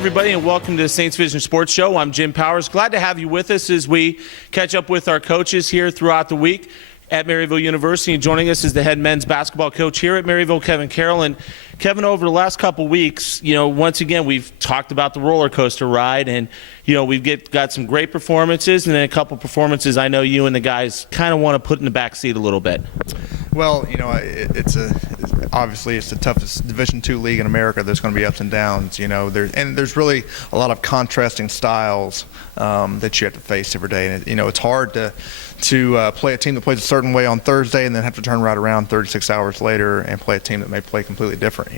everybody, and welcome to the Saints Vision Sports Show. I'm Jim Powers. Glad to have you with us as we catch up with our coaches here throughout the week at Maryville University. And joining us is the head men's basketball coach here at Maryville, Kevin Carroll. And Kevin, over the last couple weeks, once again, we've talked about the roller coaster ride, and we've got some great performances, and then a couple performances I know you and the guys kind of want to put in the back seat a little bit. Well, obviously it's the toughest Division II league in America. There's going to be ups and downs. There's really a lot of contrasting styles that you have to face every day. And it's hard to play a team that plays a certain way on Thursday and then have to turn right around 36 hours later and play a team that may play completely different.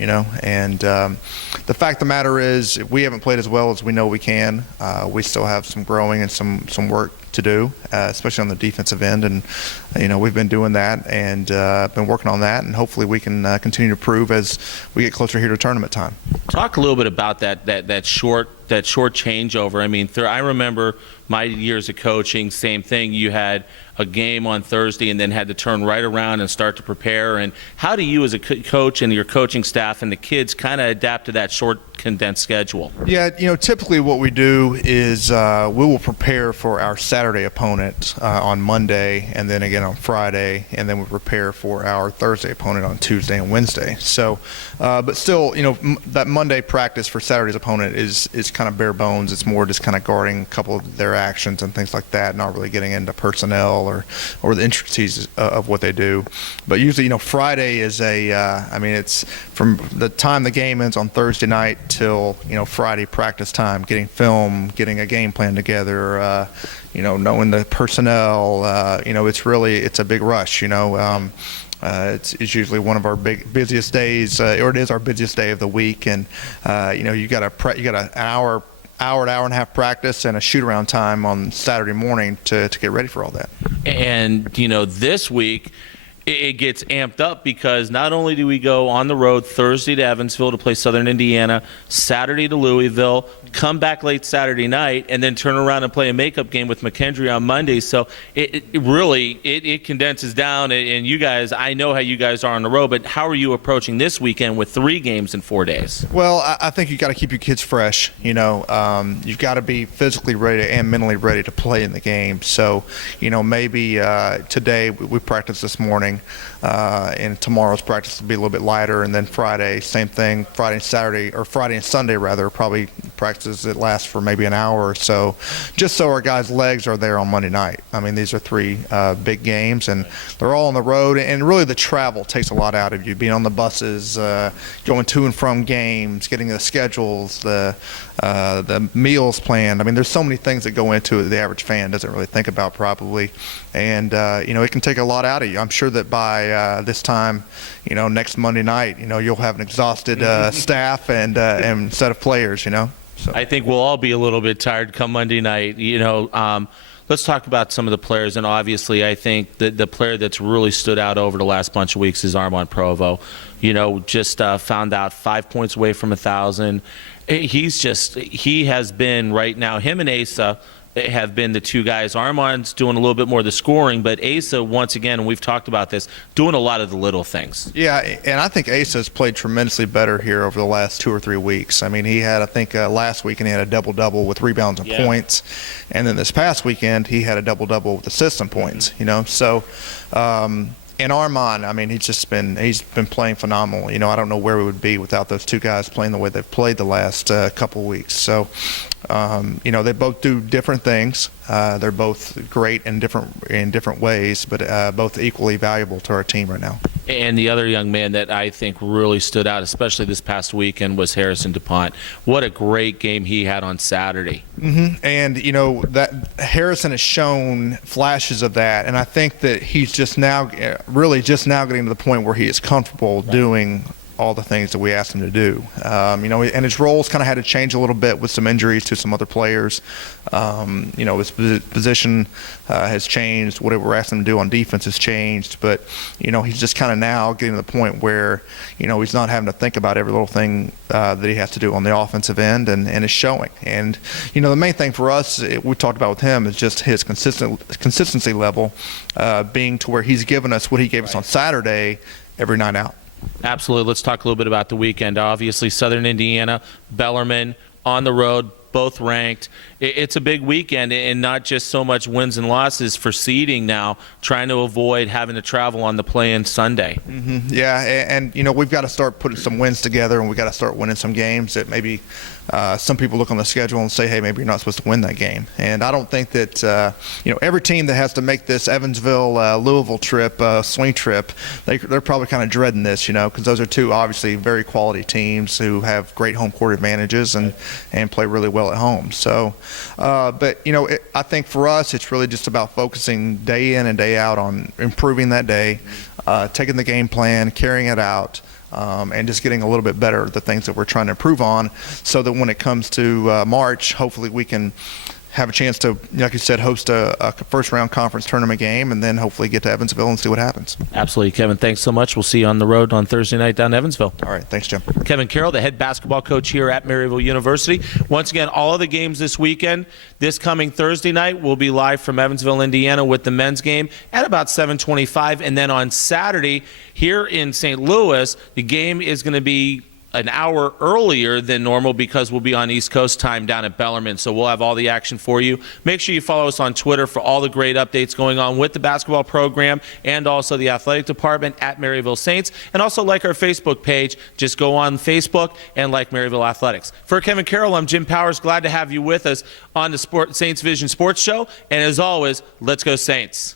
And the fact of the matter is, if we haven't played as well as we know we can, we still have some growing and some work to do, especially on the defensive end, and we've been doing that and been working on that, and hopefully we can continue to improve as we get closer here to tournament time. Talk a little bit about that short changeover. I mean, I remember my years of coaching, same thing. You had a game on Thursday and then had to turn right around and start to prepare. And how do you as a coach and your coaching staff and the kids kind of adapt to that short, condensed schedule? Yeah, typically what we do is we will prepare for our Saturday opponent on Monday, and then again on Friday, and then we prepare for our Thursday opponent on Tuesday and Wednesday. So, but still, that Monday practice for Saturday's opponent is kind of bare bones. It's more just kind of guarding a couple of their actions and things like that, not really getting into personnel or the intricacies of what they do. But usually, Friday is it's from the time the game ends on Thursday night till Friday practice time, getting film, getting a game plan together, knowing the personnel. It's a big rush. It's usually one of our busiest days, or it is our busiest day of the week, and you got an hour and a half practice and a shoot-around time on Saturday morning to get ready for all that. And this week it gets amped up because not only do we go on the road Thursday to Evansville to play Southern Indiana, Saturday to Louisville, come back late Saturday night, and then turn around and play a makeup game with McKendree on Monday. So it really condenses down. And you guys, I know how you guys are on the road, but how are you approaching this weekend with 3 games in 4 days? Well, I think you got to keep your kids fresh. You've got to be physically ready and mentally ready to play in the game. So, maybe today we practiced this morning, and tomorrow's practice will be a little bit lighter, and then Friday, same thing. Friday and Sunday rather, probably practices that last for maybe an hour or so, just so our guys' legs are there on Monday night. I mean, these are 3 big games, and they're all on the road, and really the travel takes a lot out of you, being on the buses, going to and from games, getting the schedules, the meals planned. I mean, there's so many things that go into it that the average fan doesn't really think about probably, and it can take a lot out of you. I'm sure that by this time, next Monday night, you'll have an exhausted staff and set of players. So I think we'll all be a little bit tired come Monday night. Let's talk about some of the players, and obviously I think that the player that's really stood out over the last bunch of weeks is Armand Provo. Just found out 5 points away from 1,000. He has been right now, him and Asa have been the 2 guys. Armand's doing a little bit more of the scoring, but Asa, once again, and we've talked about this, doing a lot of the little things. Yeah, and I think Asa has played tremendously better here over the last 2 or 3 weeks. I mean, he had, I think, last weekend he had a double-double with rebounds and points, and then this past weekend he had a double-double with assists and points. So. And Armand, I mean, he's been playing phenomenal. I don't know where we would be without those 2 guys playing the way they've played the last couple of weeks. So, they both do different things. They're both great in different ways, but both equally valuable to our team right now. And the other young man that I think really stood out, especially this past weekend, was Harrison DuPont. What a great game he had on Saturday. Mm-hmm. And, that Harrison has shown flashes of that, and I think that he's just now getting to the point where he is comfortable doing all the things that we asked him to do. And his roles kind of had to change a little bit with some injuries to some other players. His position has changed. What we're asking him to do on defense has changed. But, he's just kind of now getting to the point where, he's not having to think about every little thing that he has to do on the offensive end, and it's showing. And, the main thing for us, we talked about with him, is just his consistency level being to where he's given us what he gave us on Saturday every night out. Absolutely. Let's talk a little bit about the weekend. Obviously, Southern Indiana, Bellarmine, on the road, both ranked. It's a big weekend, and not just so much wins and losses for seeding now, trying to avoid having to travel on the play-in Sunday. Yeah, and we've got to start putting some wins together, and we've got to start winning some games that maybe some people look on the schedule and say, hey, maybe you're not supposed to win that game. And I don't think that every team that has to make this Evansville Louisville trip, swing trip, they're probably kind of dreading this, because those are two obviously very quality teams who have great home court advantages and play really well at home. So but I think for us it's really just about focusing day in and day out on improving that day, taking the game plan, carrying it out, and just getting a little bit better at the things that we're trying to improve on, so that when it comes to March, hopefully we can have a chance to, like you said, host a first-round conference tournament game, and then hopefully get to Evansville and see what happens. Absolutely, Kevin. Thanks so much. We'll see you on the road on Thursday night down in Evansville. All right. Thanks, Jim. Kevin Carroll, the head basketball coach here at Maryville University. Once again, all of the games this weekend. This coming Thursday night, we'll be live from Evansville, Indiana, with the men's game at about 7:25. And then on Saturday, here in St. Louis, the game is going to be an hour earlier than normal because we'll be on East Coast time down at Bellarmine. So we'll have all the action for you. Make sure you follow us on Twitter for all the great updates going on with the basketball program and also the athletic department at Maryville Saints. And also like our Facebook page. Just go on Facebook and like Maryville Athletics. For Kevin Carroll, I'm Jim Powers. Glad to have you with us on the Saints Vision Sports Show. And as always, let's go Saints.